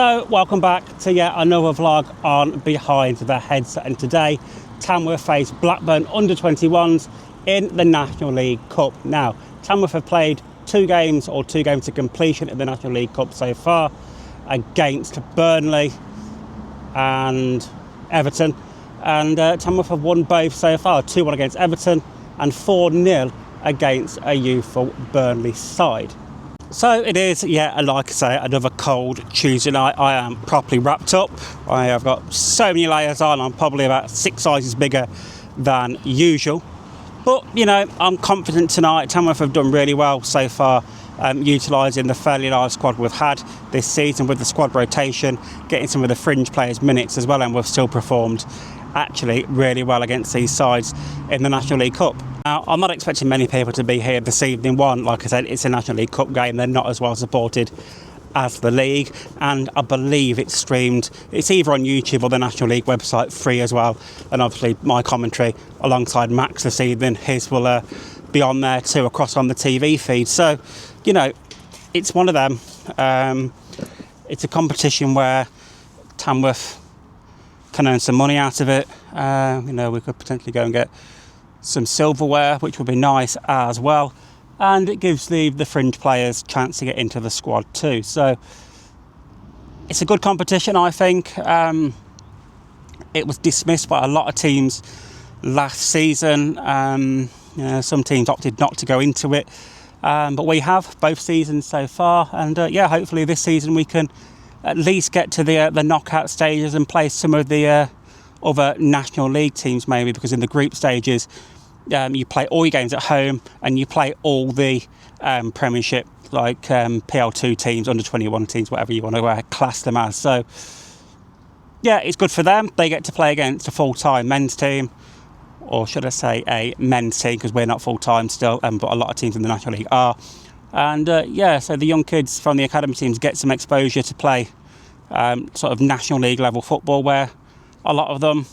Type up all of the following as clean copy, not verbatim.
So welcome back to yet another vlog on Behind the Headset, and today Tamworth face Blackburn under-21s in the National League Cup. Now Tamworth have played two games to completion in the National League Cup so far against Burnley and Everton, and Tamworth have won both so far, 2-1 against Everton and 4-0 against a youthful Burnley side. So it is, like I say, another cold Tuesday night. I am properly wrapped up. I have got so many layers on. I'm probably about 6 sizes bigger than usual. But, you know, I'm confident tonight. Tamworth have done really well so far, utilising the fairly large squad we've had this season with the squad rotation, getting some of the fringe players minutes as well, and we've still performed actually really well against these sides in the National League Cup. Now, I'm not expecting many people to be here this evening. One, like I said, it's a National League Cup game. They're not as well supported as the league, and I believe it's streamed. It's either on YouTube or the National League website, free as well. And obviously my commentary alongside Max this evening, his will be on there too, across on the TV feed. So, you know, it's one of them. It's a competition where Tamworth can earn some money out of it. You know, we could potentially go and get some silverware, which would be nice as well, and it gives the fringe players a chance to get into the squad too. So it's a good competition, I think. It was dismissed by a lot of teams last season. You know, some teams opted not to go into it, but we have both seasons so far, and hopefully this season we can at least get to the knockout stages and play some of the other National League teams, maybe, because in the group stages you play all your games at home and you play all the Premiership, like PL2 teams, under-21 teams, whatever you want to class them as. So yeah, it's good for them. They get to play against a full-time men's team, or should I say a men's team, because we're not full-time still, but a lot of teams in the National League are. And so the young kids from the academy teams get some exposure to play sort of National League level football, where a lot of them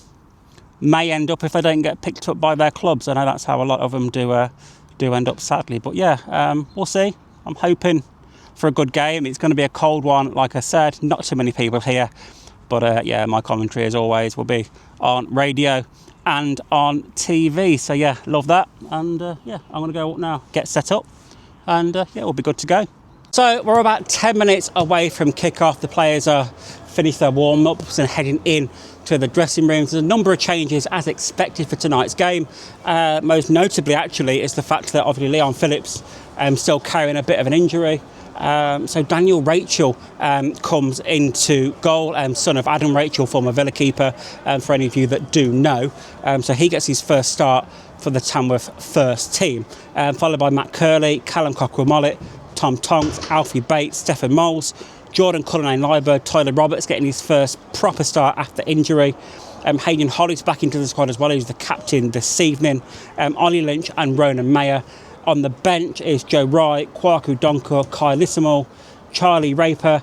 may end up, if they don't get picked up by their clubs. I know that's how a lot of them do end up, sadly. But we'll see. I'm hoping for a good game. It's going to be a cold one, like I said. Not too many people here. But my commentary, as always, will be on radio and on TV. So love that. And I'm going to go up now, get set up, and we'll be good to go. So we're about 10 minutes away from kick-off. The players are finished their warm-ups and heading in to the dressing rooms. There's a number of changes as expected for tonight's game. Most notably, actually, is the fact that obviously Leon Phillips still carrying a bit of an injury. So Daniel Rachel comes into goal, son of Adam Rachel, former Villa keeper, for any of you that do know. So he gets his first start for the Tamworth first team, followed by Matt Curley, Callum Cockrell-Mollett, Tom Tonks, Alfie Bates, Stephen Moles, Jordan Cullinane-Liebert, Tyler Roberts getting his first proper start after injury. Hayden Holly's back into the squad as well. He's the captain this evening. Ollie Lynch and Ronan Mayer. On the bench is Joe Wright, Kwaku Donker, Kai Lissimal, Charlie Raper,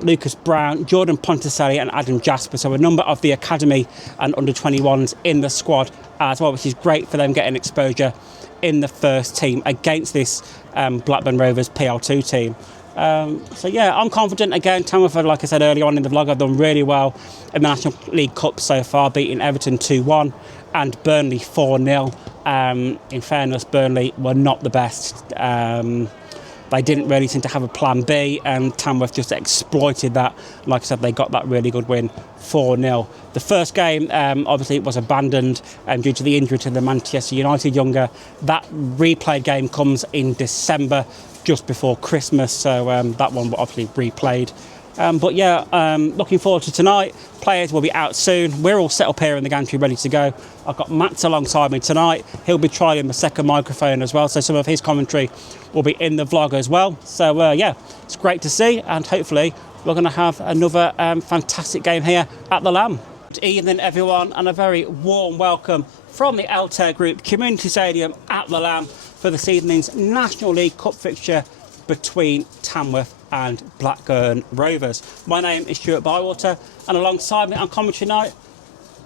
Lucas Brown, Jordan Ponticelli and Adam Jasper. So a number of the academy and under-21s in the squad as well, which is great for them getting exposure in the first team against this Blackburn Rovers PL2 team. I'm confident. Again, Tamworth, like I said earlier on in the vlog, have done really well in the National League Cup so far, beating Everton 2-1 and Burnley 4-0. In fairness, Burnley were not the best. They didn't really seem to have a plan B, and Tamworth just exploited that. Like I said, they got that really good win, 4-0. The first game, obviously, it was abandoned due to the injury to the Manchester United younger. That replayed game comes in December, just before Christmas, so that one obviously replayed. Looking forward to tonight. Players will be out soon. We're all set up here in the gantry ready to go. I've got Matt alongside me tonight. He'll be trialling the second microphone as well, so some of his commentary will be in the vlog as well. So it's great to see, and hopefully we're going to have another fantastic game here at the Lamb. Good evening, everyone, and a very warm welcome from the Altair Group Community Stadium at the Lamb for this evening's National League Cup fixture between Tamworth and Blackburn Rovers. My name is Stuart Bywater, and alongside me on commentary tonight,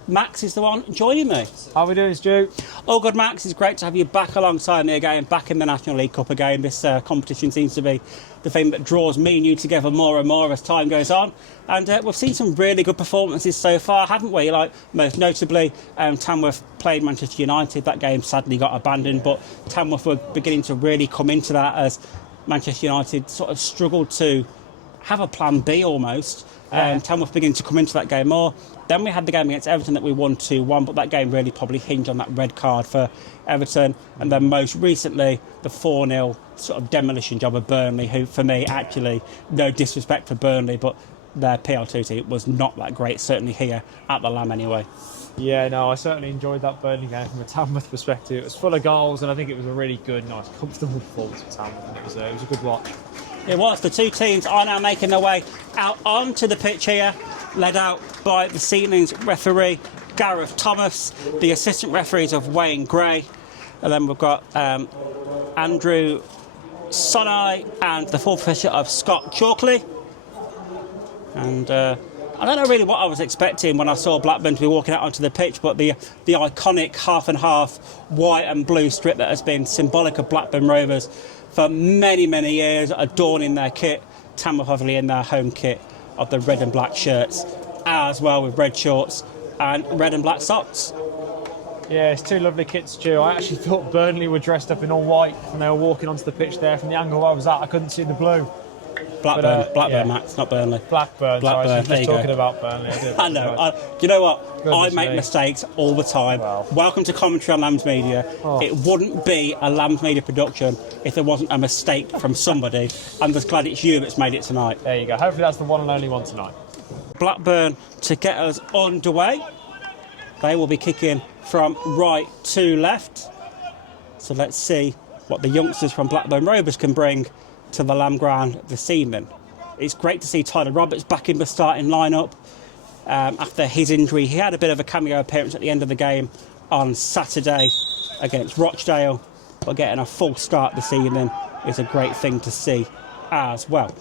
Max is the one joining me. How we doing, Stu? Oh, good, Max. It's great to have you back alongside me again, back in the National League Cup again. This competition seems to be the thing that draws me and you together more and more as time goes on. And we've seen some really good performances so far, haven't we? Like, most notably, Tamworth played Manchester United. That game sadly got abandoned, but Tamworth were beginning to really come into that as Manchester United sort of struggled to have a plan B almost. Tamworth beginning to come into that game more. Then we had the game against Everton that we won 2-1, but that game really probably hinged on that red card for Everton. And then most recently, the 4-0 sort of demolition job of Burnley, who, for me, actually, no disrespect for Burnley, but their PL2 team was not that great, certainly here at the Lamb anyway. Yeah, no, I certainly enjoyed that Burnley game from a Tamworth perspective. It was full of goals, and I think it was a really good, nice, comfortable performance for Tamworth. And it was a good watch. It was. The two teams are now making their way out onto the pitch here, led out by the Sealings referee, Gareth Thomas, the assistant referees of Wayne Gray, and then we've got Andrew Sonai and the fourth official of Scott Chalkley. And I don't know really what I was expecting when I saw Blackburn to be walking out onto the pitch, but the iconic half and half white and blue strip that has been symbolic of Blackburn Rovers for many, many years, adorning their kit. Tamworth obviously in their home kit of the red and black shirts, as well with red shorts and red and black socks. Yeah, it's two lovely kits, Stu. I actually thought Burnley were dressed up in all white when they were walking onto the pitch there. From the angle I was at, I couldn't see the blue. Blackburn, yeah. Max, not Burnley. Blackburn. Sorry, I was there just you talking go. about Burnley. I know. You know what? Goodness I make me. mistakes all the time. Well. Welcome to commentary on Lambs Media. Oh. It wouldn't be a Lambs Media production if there wasn't a mistake from somebody. I'm just glad it's you that's made it tonight. There you go. Hopefully that's the one and only one tonight. Blackburn to get us underway. They will be kicking from right to left. So let's see what the youngsters from Blackburn Rovers can bring to the Lamb ground this evening. It's great to see Tyler Roberts back in the starting lineup after his injury. He had a bit of a cameo appearance at the end of the game on Saturday against Rochdale, but getting a full start this evening is a great thing to see as well.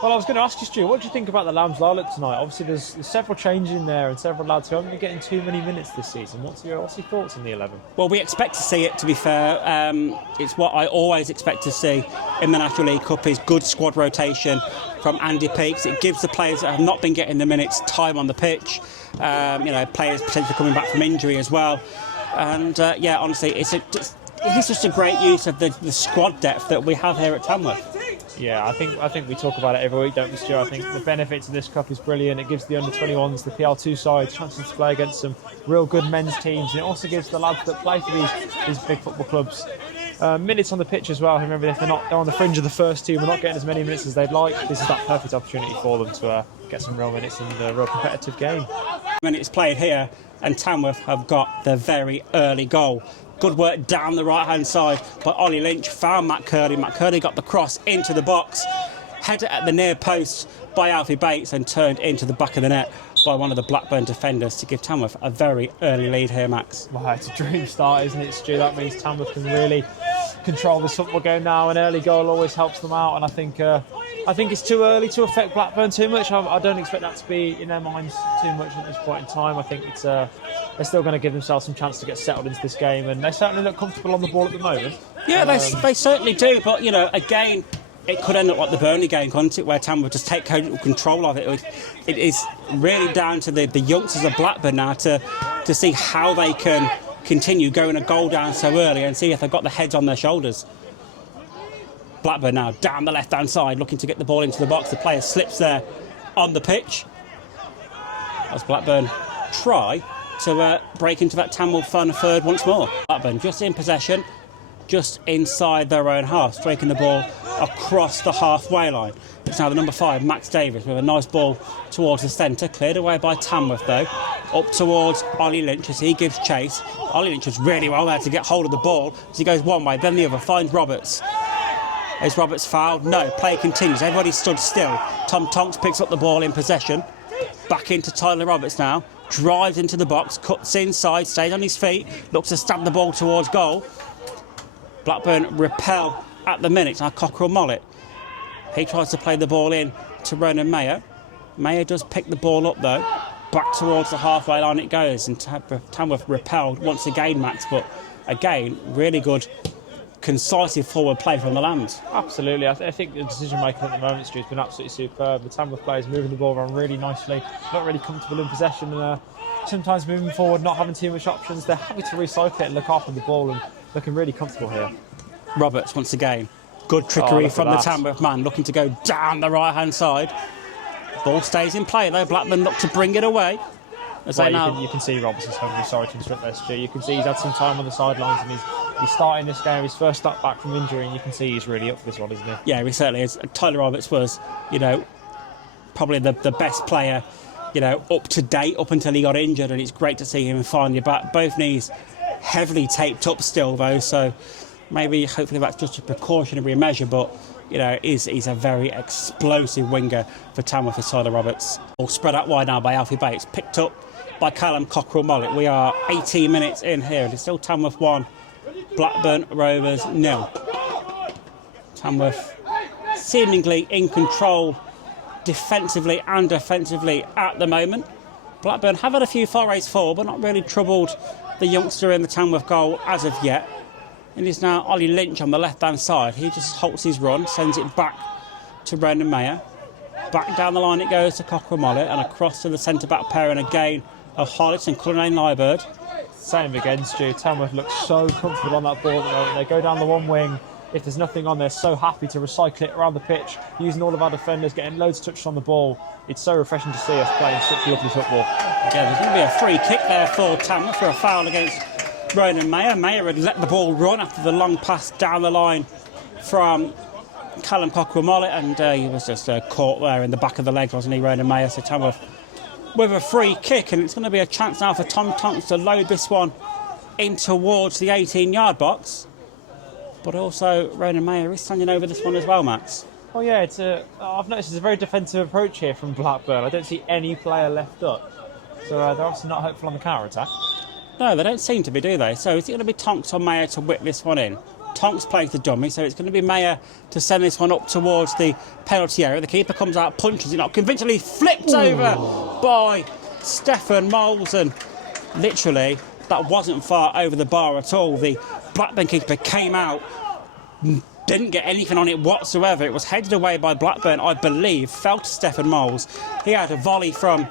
Well, I was going to ask you, Stu, what do you think about the Lambs lineup tonight? Obviously, there's several changes in there and several lads who haven't been getting too many minutes this season. What's your thoughts on the 11? Well, we expect to see it, to be fair. It's what I always expect to see in the National League Cup is good squad rotation from Andy Peakes. It gives the players that have not been getting the minutes time on the pitch. Players potentially coming back from injury as well. And, honestly, it is just a great use of the squad depth that we have here at Tamworth. Yeah, I think we talk about it every week, don't we, Stu? I think the benefits of this cup is brilliant. It gives the under-21s, the PL2 side, chances to play against some real good men's teams, and it also gives the lads that play for these big football clubs minutes on the pitch as well. Remember, if they're on the fringe of the first team, we're not getting as many minutes as they'd like. This is that perfect opportunity for them to get some real minutes in a real competitive game. Minutes played here, and Tamworth have got the very early goal. Good work down the right-hand side by Ollie Lynch, found Matt Curley. Matt Curley got the cross into the box, headed at the near post by Alfie Bates and turned into the back of the net by one of the Blackburn defenders to give Tamworth a very early lead here, Max. Wow, it's a dream start, isn't it, Stu? That means Tamworth can really control this football game now. An early goal always helps them out, and I think it's too early to affect Blackburn too much. I don't expect that to be in their minds too much at this point in time. I think it's they're still going to give themselves some chance to get settled into this game, and they certainly look comfortable on the ball at the moment. Yeah, they certainly do, but, again, it could end up like the Burnley game, couldn't it, where Tamworth just take control of it. It is really down to the youngsters of Blackburn now to see how they can continue going a goal down so early and see if they've got the heads on their shoulders. Blackburn now down the left-hand side looking to get the ball into the box. The player slips there on the pitch as Blackburn try to break into that Tamworth fun third once more. Blackburn just in possession, just inside their own half, striking the ball across the halfway line. It's now the number 5, Max Davis, with a nice ball towards the centre, cleared away by Tamworth though, up towards Ollie Lynch as he gives chase. Ollie Lynch was really well there to get hold of the ball as he goes one way, then the other, finds Roberts. Is Roberts fouled? No, play continues. Everybody stood still. Tom Tonks picks up the ball in possession. Back into Tyler Roberts now. Drives into the box, cuts inside, stays on his feet, looks to stab the ball towards goal. Blackburn repel at the minute. Now Cockerell Mollett. He tries to play the ball in to Ronan Mayer. Mayer does pick the ball up though. Back towards the halfway line it goes, and Tamworth repelled once again, Max. But again, really good, concisive forward play from the Lambs. Absolutely. I think the decision making at the moment, Stu, has been absolutely superb. The Tamworth players moving the ball around really nicely, not really comfortable in possession, and sometimes moving forward, not having too much options. They're happy to recycle it and look after the ball, and looking really comfortable here. Roberts once again, good trickery from the Tamworth man, looking to go down the right hand side. Ball stays in play though. Blackburn look to bring it away. You can see Roberts is hungry. Sorry to interrupt there, Stu. You can see he's had some time on the sidelines, and he's starting this game, his first start back from injury, and you can see he's really up for this one, isn't he? Yeah, he certainly is. Tyler Roberts was, probably the best player, up to date up until he got injured, and it's great to see him finally back. Both knees heavily taped up still though, so hopefully that's just a precautionary measure, but he's a very explosive winger for Tamworth for Tyler Roberts. All spread out wide now by Alfie Bates, picked up by Callum Cockrell-Mullet. We are 18 minutes in here, and it's still Tamworth 1, Blackburn Rovers 0. Tamworth seemingly in control defensively and offensively at the moment. Blackburn have had a few forays forward, but not really troubled the youngster in the Tamworth goal as of yet. And it's now Ollie Lynch on the left-hand side. He just halts his run, sends it back to Brendan Mayer. Back down the line it goes to Cockrell-Mullet, and across to the centre-back pair, and again of Harlitz and Cullinane Liebird. Same again, Stu. Tamworth looks so comfortable on that ball at the moment. They go down the one wing. If there's nothing on, they're so happy to recycle it around the pitch, using all of our defenders, getting loads of touches on the ball. It's so refreshing to see us playing such lovely football. Yeah, there's going to be a free kick there for Tamworth for a foul against Ronan Mayer. Mayer had let the ball run after the long pass down the line from Callum Cockrell-Mullet, and he was just caught there in the back of the legs, wasn't he, Ronan Mayer? So Tamworth with a free kick, and it's going to be a chance now for Tom Tonks to load this one in towards the 18-yard box. But also Ronan Mayer is standing over this one as well, Max. Oh yeah, I've noticed it's a very defensive approach here from Blackburn. I don't see any player left up, so they're obviously not hopeful on the counter-attack. No, they don't seem to be, do they? So is it going to be Tonks or Mayer to whip this one in? Tonks plays the dummy, so it's going to be Mayer to send this one up towards the penalty area. The keeper comes out, punches it, not convincingly flipped over by Stefan Moles, and literally that wasn't far over the bar at all. The Blackburn keeper came out, didn't get anything on it whatsoever. It was headed away by Blackburn, I believe, fell to Stefan Moles. He had a volley from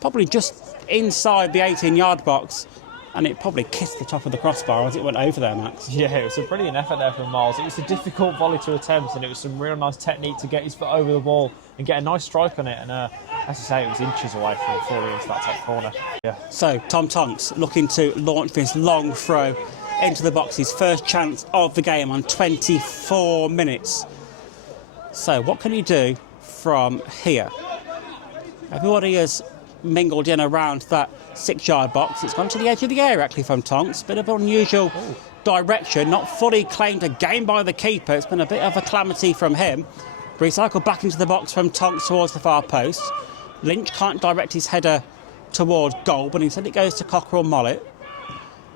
probably just inside the 18-yard box, and it probably kissed the top of the crossbar as it went over there, Max. Yeah, it was a brilliant effort there from Miles. It was a difficult volley to attempt, and it was some real nice technique to get his foot over the ball and get a nice strike on it. And as I say, it was inches away from falling into that top corner. Yeah. So Tom Tonks looking to launch this long throw into the box, his first chance of the game on 24 minutes. So what can he do from here? Everybody has mingled in around that 6-yard box. It's gone to the edge of the area actually from Tonks. Bit of unusual direction, not fully claimed again by the keeper. It's been a bit of a calamity from him. Recycled back into the box from Tonks towards the far post. Lynch can't direct his header towards goal, but instead it goes to Cockrell-Mullet.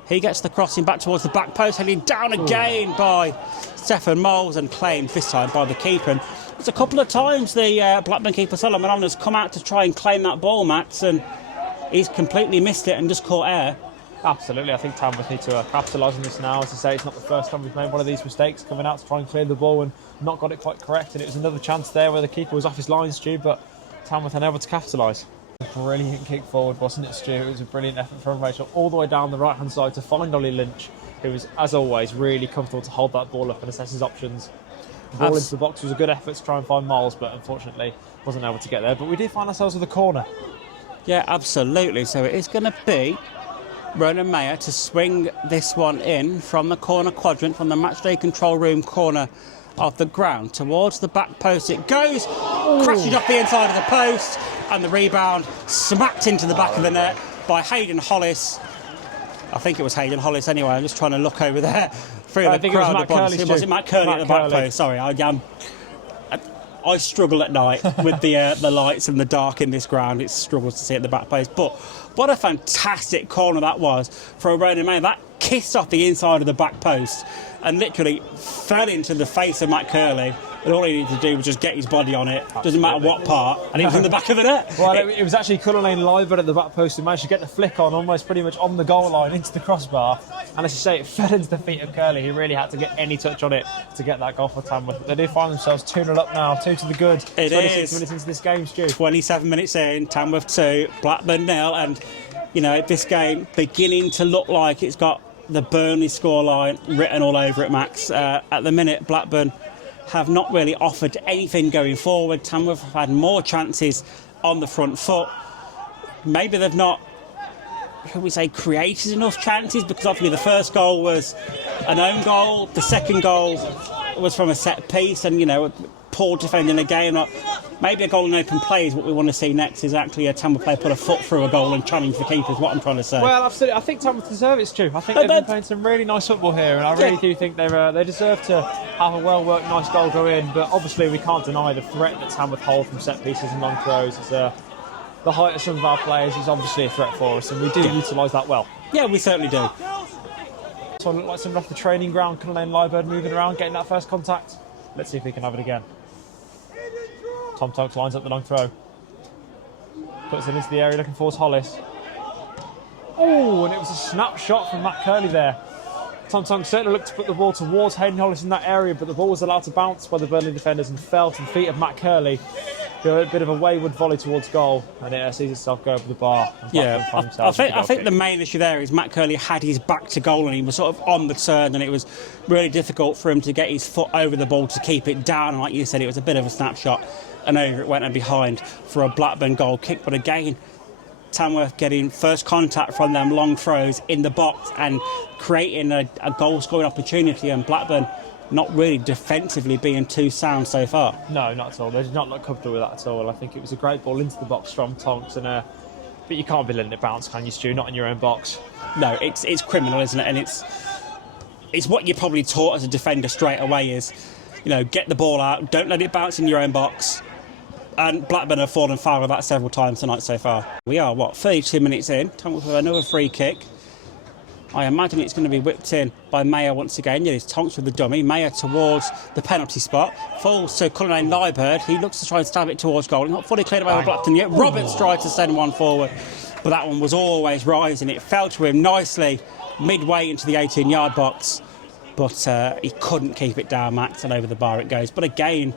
He gets the crossing back towards the back post, heading down again by Stefan Moles, and claimed this time by the keeper. And it's a couple of times the Blackburn keeper Solomon On has come out to try and claim that ball, Max, and he's completely missed it and just caught air. Absolutely, I think Tamworth need to capitalise on this now. As I say, it's not the first time we've made one of these mistakes, coming out to try and clear the ball and not got it quite correct, and it was another chance there where the keeper was off his line, Stu, but Tamworth unable to capitalise. Brilliant kick forward, wasn't it, Stu? It was a brilliant effort from Rachel all the way down the right-hand side to find Ollie Lynch, who was, as always, really comfortable to hold that ball up and assess his options. The ball into the box was a good effort to try and find Miles, but unfortunately wasn't able to get there. But we did find ourselves with a corner. Yeah, absolutely. So it is going to be Ronan Mayer to swing this one in from the corner quadrant, from the matchday control room corner of the ground towards the back post. It goes, crashes off the inside of the post, and the rebound smacked into the back of the net by Hayden Hollis. I think it was Hayden Hollis anyway. I'm just trying to look over there through the crowd. Was it Matt Curley at the back post? Sorry, I struggle at night with the lights and the dark in this ground. It struggles to see at the back post. But what a fantastic corner that was for Ronan Mayer. That kissed off the inside of the back post and literally fell into the face of Matt Curley. And all he needed to do was just get his body on it. Doesn't matter what part, and it was in the back of the net. Well, it was actually Cullinane Liebert at the back post who managed to get the flick on, almost pretty much on the goal line into the crossbar. And as you say, it fell into the feet of Curley. He really had to get any touch on it to get that goal for Tamworth. They do find themselves 2-0 up now, 2 to the good. It 26 is. minutes into this game, Stu. 27 minutes in, Tamworth 2, Blackburn 0, and you know, this game beginning to look like it's got the Burnley scoreline written all over it, Max. At the minute, Blackburn have not really offered anything going forward. Tamworth have had more chances on the front foot. Maybe they've not, shall we say, created enough chances, because obviously the first goal was an own goal, the second goal was from a set piece, and you know, poor defending again. Maybe a goal in open play is what we want to see next, is actually a Tamworth player put a foot through a goal and challenge the keeper, is what I'm trying to say. Well, absolutely. I think Tamworth deserve it, Stu. I think they've been playing some really nice football here, and I really do think they deserve to have a well-worked, nice goal go in. But obviously we can't deny the threat that Tamworth hold from set pieces and long throws. It's, the height of some of our players is obviously a threat for us, and we do utilise that well. Yeah, we certainly do. So it looked like someone off the training ground, Cullinane Liebert moving around, getting that first contact. Let's see if he can have it again. Tom Tonks lines up the long throw. Puts it into the area looking towards Hollis. Oh, and it was a snapshot from Matt Curley there. Tom Tonks certainly looked to put the ball towards Hayden Hollis in that area, but the ball was allowed to bounce by the Burnley defenders and fell to the feet of Matt Curley. A bit of a wayward volley towards goal, and it sees itself go over the bar. Yeah, I think the main issue there is Matt Curley had his back to goal and he was sort of on the turn, and it was really difficult for him to get his foot over the ball to keep it down. And like you said, it was a bit of a snapshot, and over it went and behind for a Blackburn goal kick. But again, Tamworth getting first contact from them long throws in the box and creating a goal scoring opportunity, and Blackburn not really defensively being too sound so far. No, not at all. They did not look comfortable with that at all. I think it was a great ball into the box from Tonks, but you can't be letting it bounce, can you, Stu? Not in your own box. No, it's criminal, isn't it? And it's what you're probably taught as a defender straight away is, you know, get the ball out, don't let it bounce in your own box. And Blackburn have fallen foul of that several times tonight so far. We are, 32 minutes in. Tamworth with another free kick. I imagine it's going to be whipped in by Mayer once again. Yeah, it's Tonks with the dummy. Mayer towards the penalty spot. Falls to Cullinane Liebert. He looks to try and stab it towards goal. Not fully cleared away by Blackburn yet. Roberts tried to send one forward, but that one was always rising. It fell to him nicely midway into the 18-yard box, but he couldn't keep it down, Max, and over the bar it goes. But again,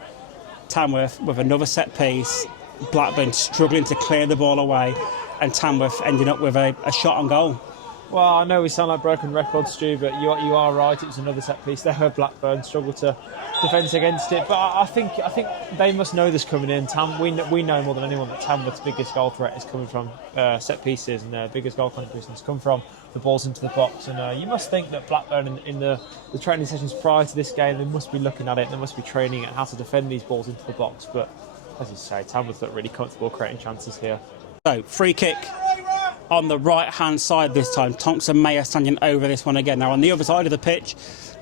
Tamworth with another set piece. Blackburn struggling to clear the ball away, and Tamworth ending up with a shot on goal. Well, I know we sound like broken records, Stu, but you are right. It was another set piece there where Blackburn struggled to defend against it. But I think they must know this coming in. We know more than anyone that Tamworth's biggest goal threat is coming from set pieces, and their biggest goal contributions come from the balls into the box. And you must think that Blackburn, in the training sessions prior to this game, they must be looking at it. They must be training at how to defend these balls into the box. But as you say, Tamworth look really comfortable creating chances here. So, free kick on the right-hand side this time. Tonks and Mayer standing over this one again. Now, on the other side of the pitch,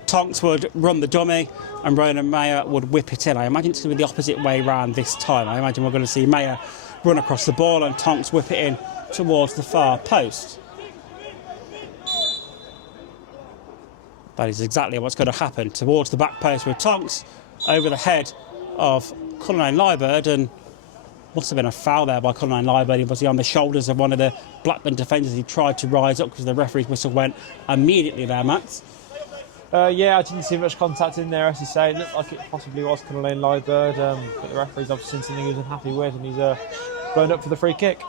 Tonks would run the dummy and Ronan Mayer would whip it in. I imagine it's going to be the opposite way round this time. I imagine we're going to see Mayer run across the ball and Tonks whip it in towards the far post. That is exactly what's going to happen. Towards the back post with Tonks over the head of Cullinane Liebert, and must have been a foul there by Cullinane Liebert. He was on the shoulders of one of the Blackburn defenders. He tried to rise up because the referee's whistle went immediately there, Matt. Yeah, I didn't see much contact in there, as you say. It looked like it possibly was Cullinane Liebert, but the referee's obviously something he was unhappy with, and he's blown up for the free kick.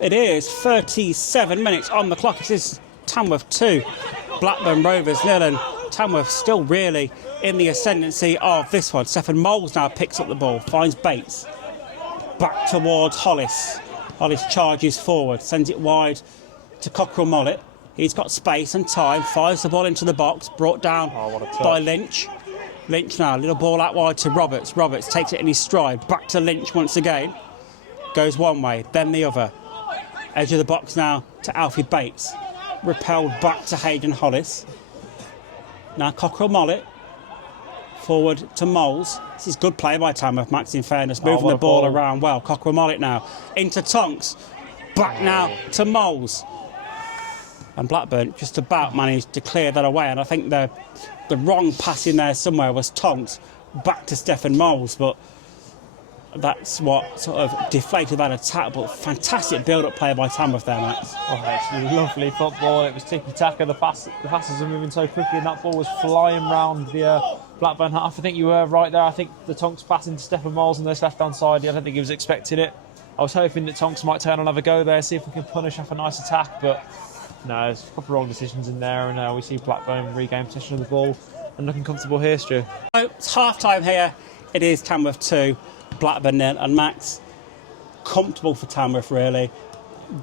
It is 37 minutes on the clock. It is Tamworth 2, Blackburn Rovers 0, and Tamworth still really in the ascendancy of this one. Stephen Moles now picks up the ball, finds Bates. Back towards Hollis. Hollis charges forward, sends it wide to Cockerell Mollett. He's got space and time, fires the ball into the box, brought down by Lynch. Lynch now, little ball out wide to Roberts. Roberts takes it in his stride, back to Lynch once again. Goes one way, then the other. Edge of the box now to Alfie Bates. Repelled back to Hayden Hollis. Now Cockerell Mollett. Forward to Moles. This is good play by Tamworth, Max, in fairness. Moving the ball around well. Cockerell Mollett now into Tonks. Back now to Moles. and Blackburn just about managed to clear that away. And I think the wrong pass in there somewhere was Tonks back to Stefan Moles, but that's what sort of deflated that attack. But fantastic build-up play by Tamworth there, Max. Oh, actually, lovely football. It was tiki-taka. The passes are moving so quickly, and that ball was flying round the Blackburn half. I think you were right there. I think the Tonks pass into Stefan Moles on this left-hand side, I don't think he was expecting it. I was hoping that Tonks might turn another go there, see if we can punish off a nice attack, but no, there's a couple of wrong decisions in there, and we see Blackburn regain possession of the ball and looking comfortable here, Stu. So it's half-time here. It is Tamworth 2, Blackburn 0, and Max, comfortable for Tamworth, really.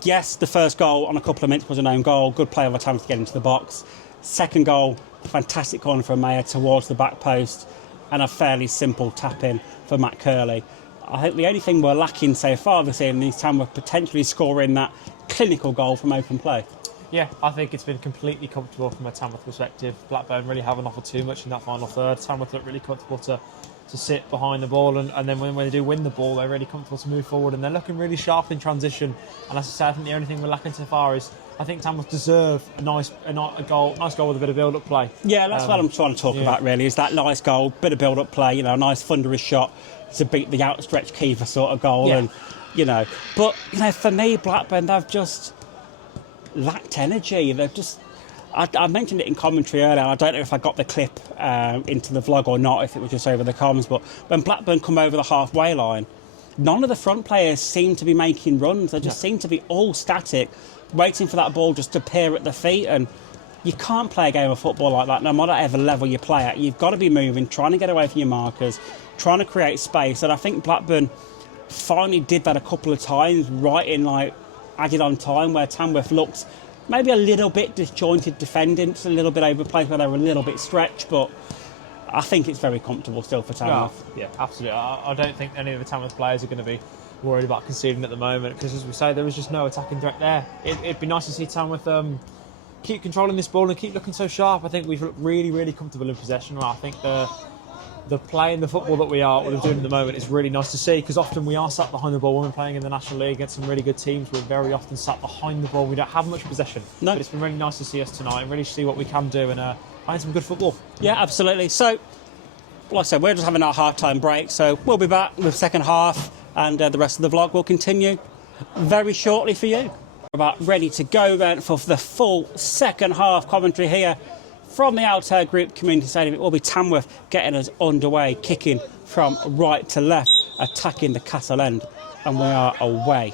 Yes, the first goal on a couple of minutes was an own goal. Good play by Tamworth to get into the box. Second goal, fantastic corner from Mayer towards the back post, and a fairly simple tap-in for Matt Curley. I think the only thing we're lacking so far this evening is Tamworth potentially scoring that clinical goal from open play. Yeah, I think it's been completely comfortable from a Tamworth perspective. Blackburn really haven't offered too much in that final third. Tamworth look really comfortable to sit behind the ball, and then when they do win the ball, they're really comfortable to move forward, and they're looking really sharp in transition. And as I say, I think the only thing we're lacking so far is I think Tamworth deserve a nice goal with a bit of build-up play. Yeah, that's what I'm trying to talk about, really, is that nice goal, bit of build-up play, a nice thunderous shot to beat the outstretched keeper sort of goal. Yeah. And, but, for me, Blackburn, they've just lacked energy. They've just... I mentioned it in commentary earlier. I don't know if I got the clip into the vlog or not, if it was just over the comms, but when Blackburn come over the halfway line, none of the front players seem to be making runs. They just seem to be all static, waiting for that ball just to appear at the feet. And you can't play a game of football like that, no matter whatever level you play at. You've got to be moving, trying to get away from your markers, trying to create space. And I think Blackburn finally did that a couple of times, right in added on time, where Tamworth looked maybe a little bit disjointed defending, just a little bit overplayed where they were a little bit stretched, but I think it's very comfortable still for Tamworth. Yeah, absolutely. I don't think any of the Tamworth players are going to be worried about conceding at the moment, because as we say, there was just no attacking threat there. It'd be nice to see Tamworth keep controlling this ball and keep looking so sharp. I think we've looked really, really comfortable in possession. I think the play and the football that we're doing at the moment is really nice to see, because often we are sat behind the ball when we're playing in the National League against some really good teams. We're very often sat behind the ball. We don't have much possession. No. But it's been really nice to see us tonight and really see what we can do and find some good football. Yeah, absolutely. So, like I said, we're just having our half-time break, so we'll be back with the second half, and the rest of the vlog will continue very shortly for you. We're about ready to go then for the full second half commentary here from the Altair Group Community Stadium. It will be Tamworth getting us underway, kicking from right to left, attacking the Castle End, and we are away.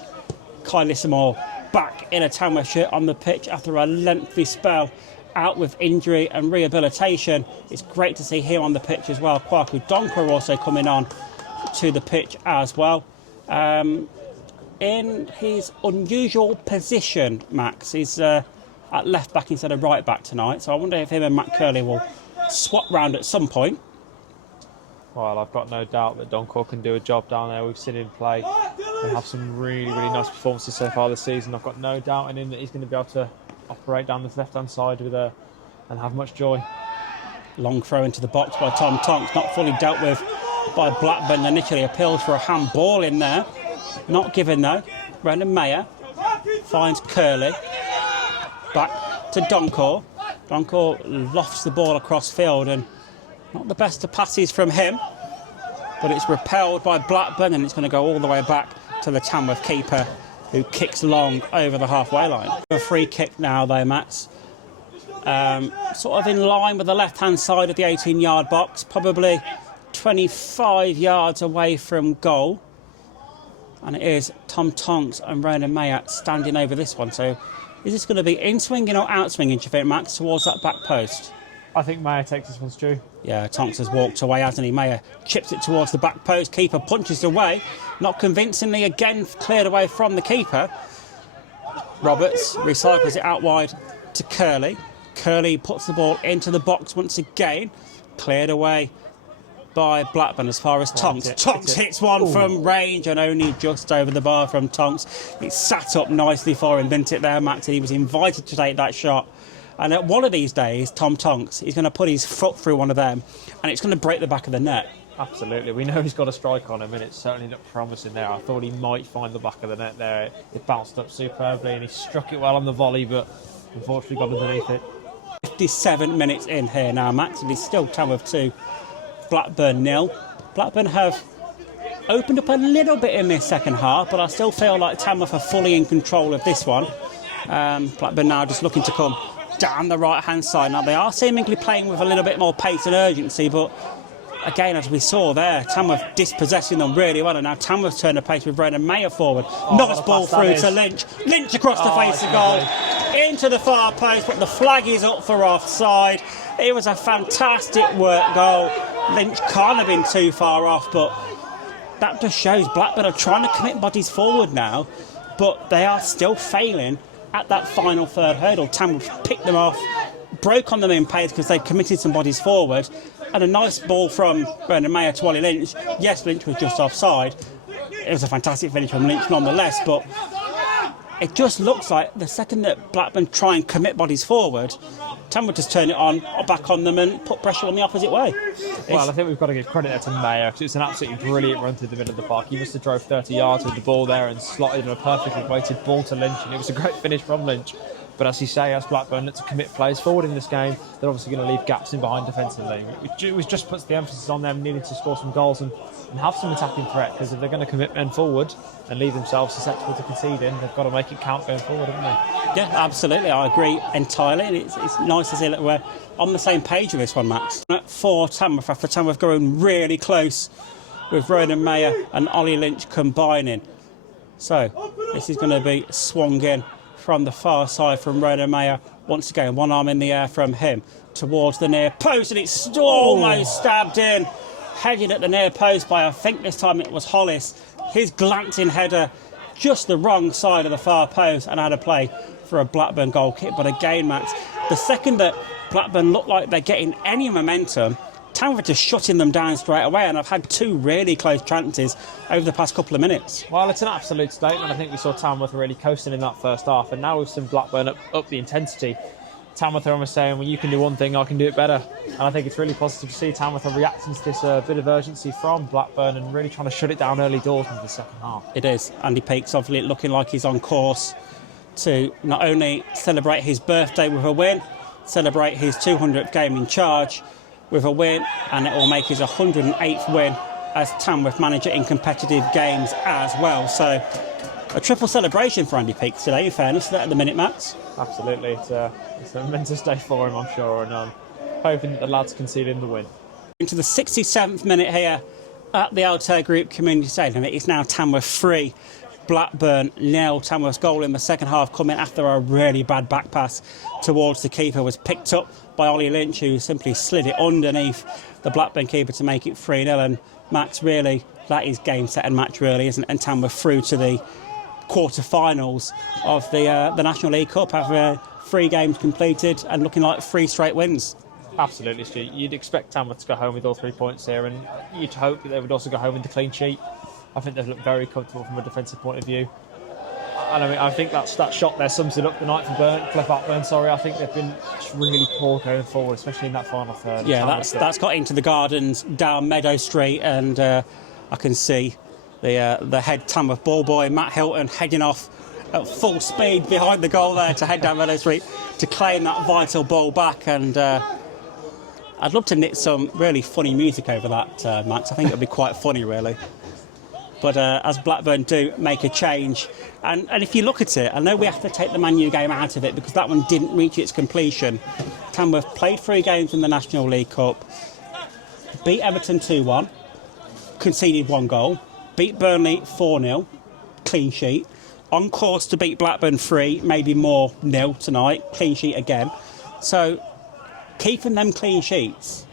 Kai Lissamore back in a Tamworth shirt on the pitch after a lengthy spell out with injury and rehabilitation. It's great to see him on the pitch as well. Kwaku Donker also coming on to the pitch as well. In his unusual position, Max, he's at left back instead of right back tonight, so I wonder if him and Matt Curley will swap round at some point. Well, I've got no doubt that Doncor can do a job down there. We've seen him play and have some really, really nice performances so far this season. I've got no doubt in him that he's going to be able to operate down this left-hand side and have much joy. Long throw into the box by Tom Tonks, not fully dealt with by Blackburn. Initially appealed for a handball in there, not given though. Brendan Mayer finds Curley. Back to Doncor. Doncor lofts the ball across field, and not the best of passes from him, but it's repelled by Blackburn, and it's going to go all the way back to the Tamworth keeper, who kicks long over the halfway line. A free kick now though, Mats. Sort of in line with the left-hand side of the 18-yard box, probably 25 yards away from goal. And it is Tom Tonks and Ronan Mayer standing over this one. So is this going to be in-swinging or out-swinging, do you think, Max, towards that back post? I think Mayer takes this one, Stu. Yeah, Tonks has walked away, hasn't he? Mayer chips it towards the back post. Keeper punches away. Not convincingly, again cleared away from the keeper. Roberts recycles it out wide to Curley. Curley puts the ball into the box once again. Cleared away by Blackburn as far as Tonks. Tonks hits one from range and only just over the bar from Tonks. It sat up nicely for him, didn't it there, Max? And he was invited to take that shot. And at one of these days, Tom Tonks is going to put his foot through one of them, and it's going to break the back of the net. Absolutely. We know he's got a strike on him, and it certainly looked promising there. I thought he might find the back of the net there. It bounced up superbly, and he struck it well on the volley, but unfortunately got underneath it. 57 minutes in here now, Max, and it's still Tamworth 2, Blackburn 0. Blackburn have opened up a little bit in this second half, but I still feel like Tamworth are fully in control of this one. Blackburn now just looking to come down the right-hand side. Now, they are seemingly playing with a little bit more pace and urgency, but again, as we saw there, Tamworth dispossessing them really well, and now Tamworth turn the pace with Ronan Mayer forward. Nice ball through to Lynch. Lynch across the face of goal, into the far post, but the flag is up for offside. It was a fantastic work goal. Lynch can't have been too far off, but that just shows Blackburn are trying to commit bodies forward now, but they are still failing at that final third hurdle. Tamworth picked them off, broke on them in pace because they committed some bodies forward, and a nice ball from Ronan Mayer to Ollie Lynch. Yes, Lynch was just offside. It was a fantastic finish from Lynch nonetheless, but it just looks like the second that Blackburn try and commit bodies forward, Tamworth just turn it on, back on them and put pressure on the opposite way. Well, I think we've got to give credit there to Mayer, because it's an absolutely brilliant run through the middle of the park. He must have drove 30 yards with the ball there and slotted in a perfectly weighted ball to Lynch, and it was a great finish from Lynch. But as you say, as Blackburn look to commit players forward in this game, they're obviously going to leave gaps in behind defensively, which just puts the emphasis on them needing to score some goals and have some attacking threat, because if they're going to commit men forward and leave themselves susceptible to conceding, they've got to make it count going forward, haven't they? Yeah, absolutely. I agree entirely. And it's nice to see that we're on the same page with this one, Max. For Tamworth, after Tamworth going really close with Ronan Mayer and Ollie Lynch combining. So this is going to be swung in from the far side from Ronan Mayer. Once again, one arm in the air from him towards the near post, and it's almost stabbed in. Headed at the near post by, I think this time it was Hollis. His glancing header just the wrong side of the far post and had a play for a Blackburn goal kick. But again, Max, the second that Blackburn look like they're getting any momentum, Tamworth just shutting them down straight away, and I've had two really close chances over the past couple of minutes. Well, it's an absolute statement. I think we saw Tamworth really coasting in that first half, and now we've seen Blackburn up the intensity. Tamworth are almost saying, well, you can do one thing, I can do it better. And I think it's really positive to see Tamworth are reacting to this bit of urgency from Blackburn and really trying to shut it down early doors into the second half. It is. Andy Peake's obviously looking like he's on course to not only celebrate his birthday with a win, celebrate his 200th game in charge with a win, and it will make his 108th win as Tamworth manager in competitive games as well. So a triple celebration for Andy Peake today, in fairness, at the minute, Max. Absolutely. It's a momentous day for him, I'm sure, and I'm hoping that the lads can seal in the win. Into the 67th minute here at the Altair Group Community Stadium. It is now Tamworth 3, Blackburn 0. Tamworth's goal in the second half coming after a really bad back pass towards the keeper was picked up by Ollie Lynch, who simply slid it underneath the Blackburn keeper to make it 3-0. And Max, really, that is game, set and match, really, isn't it? And Tamworth through to the quarter-finals of the National League Cup after 3 games completed and looking like 3 straight wins. Absolutely, Stu. You'd expect Tamworth to go home with all 3 points here, and you'd hope that they would also go home with a clean sheet. I think they've looked very comfortable from a defensive point of view. And I mean, I think that shot there sums it up tonight for Blackburn. I think they've been really poor going forward, especially in that final third. Yeah, that's got into the gardens down Meadow Street, and I can see the head Tamworth ball boy Matt Hilton heading off at full speed behind the goal there to head down Meadow Street to claim that vital ball back. And I'd love to knit some really funny music over that, Max. I think it would be quite funny, really. But as Blackburn do make a change, and if you look at it, I know we have to take the Man U game out of it because that one didn't reach its completion. Tamworth played 3 games in the National League Cup, beat Everton 2-1, conceded 1 goal, beat Burnley 4-0, clean sheet, on course to beat Blackburn 3, maybe more 0 tonight, clean sheet again. So keeping them clean sheets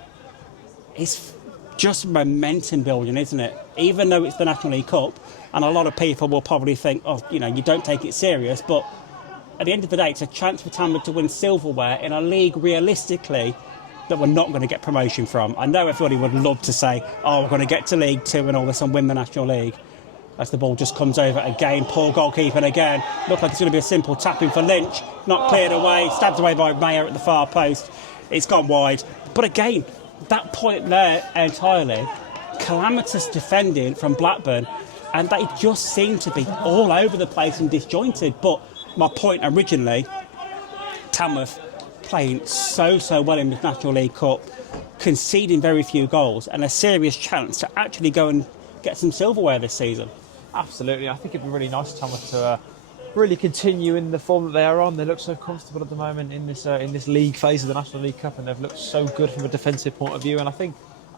is just momentum building, isn't it? Even though it's the National League Cup, and a lot of people will probably think, oh, you don't take it serious, but at the end of the day, it's a chance for Tamworth to win silverware in a league, realistically, that we're not going to get promotion from. I know everybody would love to say, oh, we're going to get to League 2 and all this and win the National League. As the ball just comes over again, poor goalkeeping again. Looked like it's going to be a simple tapping for Lynch, not cleared away, stabbed away by Mayer at the far post. It's gone wide. But again, that point there entirely, calamitous defending from Blackburn, and they just seem to be all over the place and disjointed. But my point originally, Tamworth playing so well in the National League Cup, conceding very few goals, and a serious chance to actually go and get some silverware this season. Absolutely. I think it'd be really nice for Tamworth to really continue in the form that they are on. They look so comfortable at the moment in this league phase of the National League Cup, and they've looked so good from a defensive point of view. And I think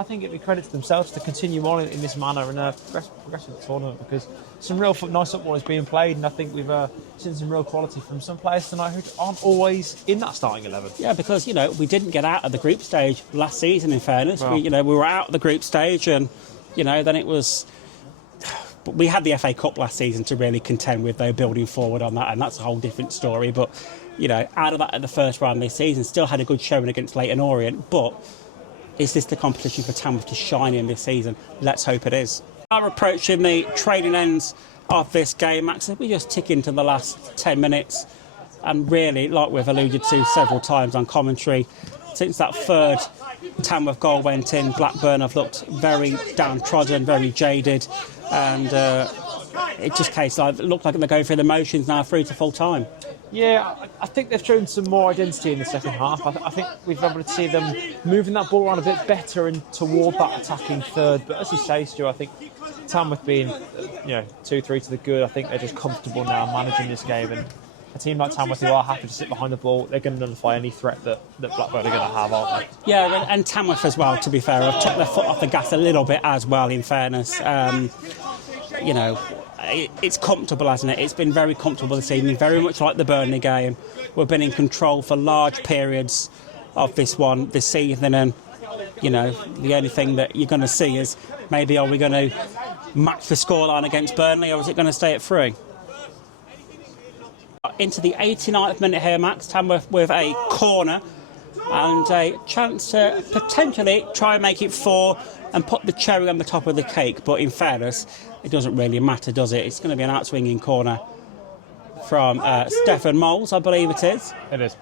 it'd be credit to themselves to continue on in this manner and progress in the tournament, because some real nice football is being played, and I think we've seen some real quality from some players tonight who aren't always in that starting 11. Yeah, because we didn't get out of the group stage last season. In fairness, well, we were out of the group stage, and then it was. But we had the FA Cup last season to really contend with, though, building forward on that, and that's a whole different story. But, out of that at the first round this season, still had a good showing against Leyton Orient. But is this the competition for Tamworth to shine in this season? Let's hope it is. We're approaching the training ends of this game, Max. We just tick into the last 10 minutes. And really, like we've alluded to several times on commentary, since that third Tamworth goal went in, Blackburn have looked very downtrodden, very jaded, and it just looked like they're going through the motions now through to full time. Yeah, I think they've shown some more identity in the second half. I think we've been able to see them moving that ball around a bit better and toward that attacking third. But as you say, Stu, I think Tamworth being 2-3 to the good, I think they're just comfortable now managing this game. And a team like Tamworth who are happy to sit behind the ball, they're going to nullify any threat that Blackburn are going to have, aren't they? Yeah, and Tamworth as well, to be fair, have took their foot off the gas a little bit as well, in fairness. It's comfortable, hasn't it? It's been very comfortable this evening, very much like the Burnley game. We've been in control for large periods of this season, and, the only thing that you're going to see is maybe are we going to match the scoreline against Burnley, or is it going to stay at 3? Into the 89th minute here, Max. Tamworth with a corner and a chance to potentially try and make it 4 and put the cherry on the top of the cake. But in fairness, it doesn't really matter, does it? It's going to be an outswinging corner from Stefan Moles, I believe it is. It is.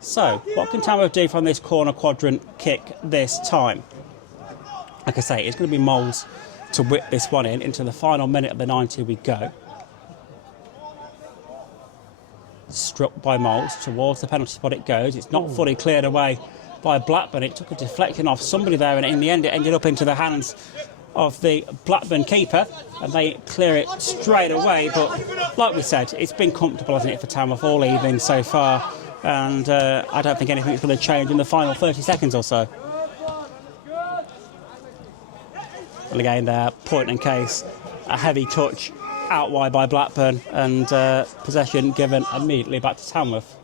So, what can Tamworth do from this corner quadrant kick this time? Like I say, it's going to be Moles to whip this one in. Into the final minute of the 90 we go. Struck by Moles towards the penalty spot it goes. It's not fully cleared away by Blackburn. It took a deflection off somebody there, and in the end it ended up into the hands of the Blackburn keeper, and they clear it straight away. But like we said, it's been comfortable, hasn't it, for Tamworth all evening so far, and I don't think anything's going to change in the final 30 seconds or so. And again there, point and case, a heavy touch out wide by Blackburn, and possession given immediately back to Tamworth.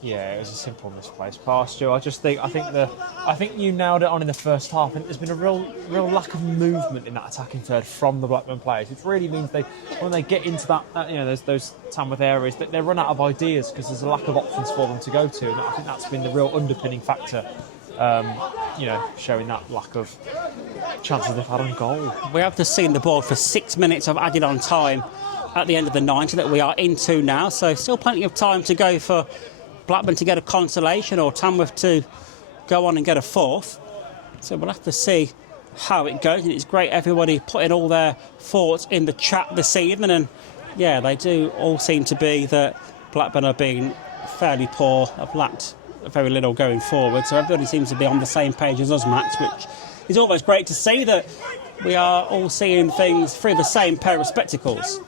Yeah, it was a simple misplaced pass, Joe. I think you nailed it on in the first half. And there's been a real lack of movement in that attacking third from the Blackburn players, which really means when they get into that those Tamworth areas, that they run out of ideas because there's a lack of options for them to go to. And I think that's been the real underpinning factor. Showing that lack of chances they've had on goal. We have just seen the ball for 6 minutes of added on time at the end of the 90 that we are into now, so still plenty of time to go for Blackburn to get a consolation or Tamworth to go on and get a 4th. So we'll have to see how it goes, and it's great everybody putting all their thoughts in the chat this evening, and yeah, they do all seem to be that Blackburn have been fairly poor, have lacked very little going forward, so everybody seems to be on the same page as us, Max, which is always great to see, that we are all seeing things through the same pair of spectacles.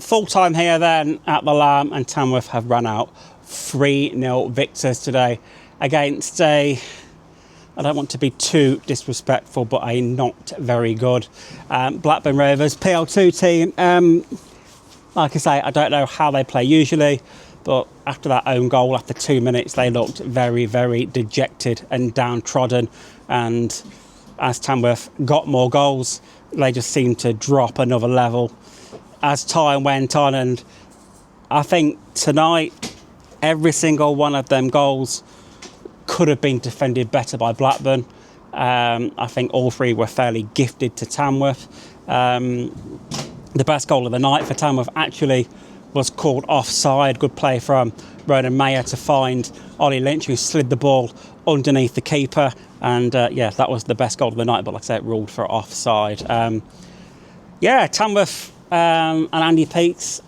Full time here then at the Lamb, and Tamworth have run out 3-0 victors today against I don't want to be too disrespectful, but a not very good Blackburn Rovers PL2 team. Like I say, I don't know how they play usually, but after that own goal, after 2 minutes, they looked very, very dejected and downtrodden. And as Tamworth got more goals, they just seemed to drop another level as time went on. And I think tonight, every single one of them goals could have been defended better by Blackburn. I think all 3 were fairly gifted to Tamworth. The best goal of the night for Tamworth actually was called offside. Good play from Ronan Mayer to find Ollie Lynch, who slid the ball underneath the keeper. And that was the best goal of the night, but like I said, it ruled for offside. Tamworth and Andy Peaks,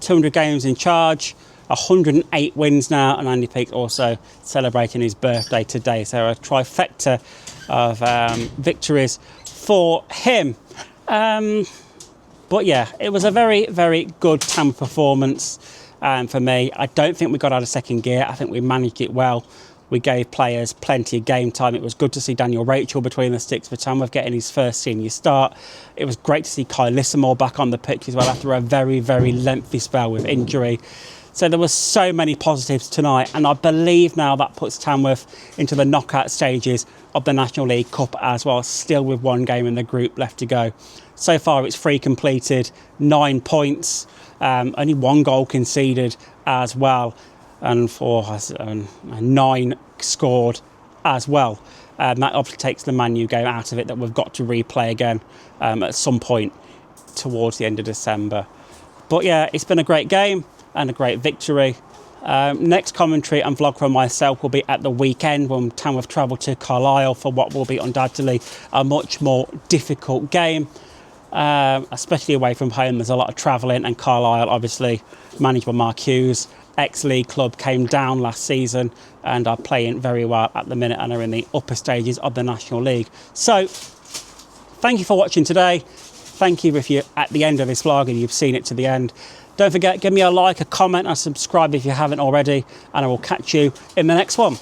200 games in charge. 108 wins now, and Andy Peake also celebrating his birthday today. So a trifecta of victories for him. But yeah, it was a very, very good Tamworth performance for me. I don't think we got out of second gear. I think we managed it well. We gave players plenty of game time. It was good to see Daniel Rachel between the sticks for Tamworth getting his first senior start. It was great to see Kai Lissamore back on the pitch as well after a very, very lengthy spell with injury. So there were so many positives tonight, and I believe now that puts Tamworth into the knockout stages of the National League Cup as well, still with one game in the group left to go. So far it's 3 completed, 9 points, only 1 goal conceded as well, and 9 scored as well. That obviously takes the Man U game out of it, that we've got to replay again at some point towards the end of December. But yeah, it's been a great game and a great victory. Next commentary and vlog from myself will be at the weekend when Tamworth travel to Carlisle for what will be undoubtedly a much more difficult game, especially away from home. There's a lot of travelling, and Carlisle, obviously managed by Mark Hughes, ex-league club, came down last season and are playing very well at the minute and are in the upper stages of the National League. So thank you for watching today. Thank you if you're at the end of this vlog and you've seen it to the end. Don't forget, give me a like, a comment and subscribe if you haven't already, and I will catch you in the next one.